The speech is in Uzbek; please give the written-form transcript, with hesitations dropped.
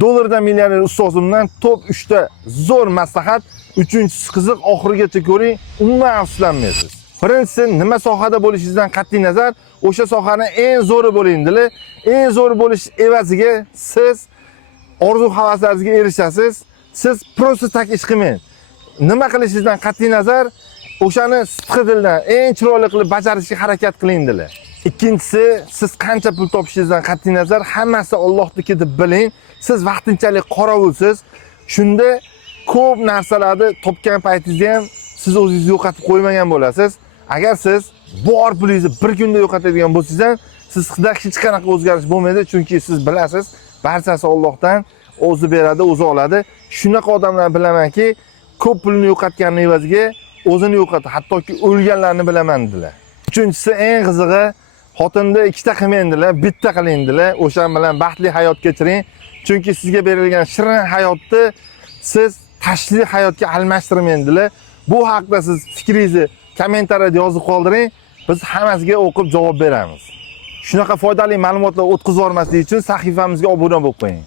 Dollardan millioner ustozimdan top 3 ta zo'r maslahat, uchinchisi qiziq, oxirigacha ko'ring, umuman afsuslanmaysiz. Birinchisi, nima sohada bo'lishingizdan qat'iy nazar, o'sha sohaning eng zo'ri bo'ling dedilar. Eng zo'ri bo'lish evaziga siz orzu havaslaringizga erishasiz. Siz prosta tak ish qilmang. Nima qilishingizdan qat'iy nazar, o'shani sidqi dildan eng chiroyli qilib bajarishga harakat qiling dedilar. Ikkinchisi, siz qancha pul topishingizdan qat'iy nazar, hammasi Allohniki deb biling. Siz vaqtinchalik qorovulsiz. Shunda ko'p narsalarni topgan paytingizda ham siz o'zingizni yo'qotib qo'ymagan bo'lasiz. Agar siz bor pulingizni bir kunda yo'qotadigan bo'lsangiz, sizda hech qanaqa o'zgarish bo'lmaydi, chunki siz bilasiz, barchasi Allohdan, o'zi beradi, o'zi oladi. Shunaqa odamlar bilamanki, ko'p pulni yo'qotganning evaziga o'zini yo'qotadi, hattoki o'lganlarni bilaman dedilar. Uchinchisi, eng qizig'i, xotinni ikkita qilmang dedilar, bitta qiling dedilar. O'sha bilan baxtli hayot kechiring. Chunki sizga berilgan shirin hayotni siz tashli hayotga almashtirmang dedilar. Bu haqida siz fikringizni kommentariyada yozib qoldiring. Biz hammasiga o'qib javob beramiz. Shunaqa foydali ma'lumotlar o'tkazib yubormaslik uchun sahifamizga obuna bo'lib qo'ying.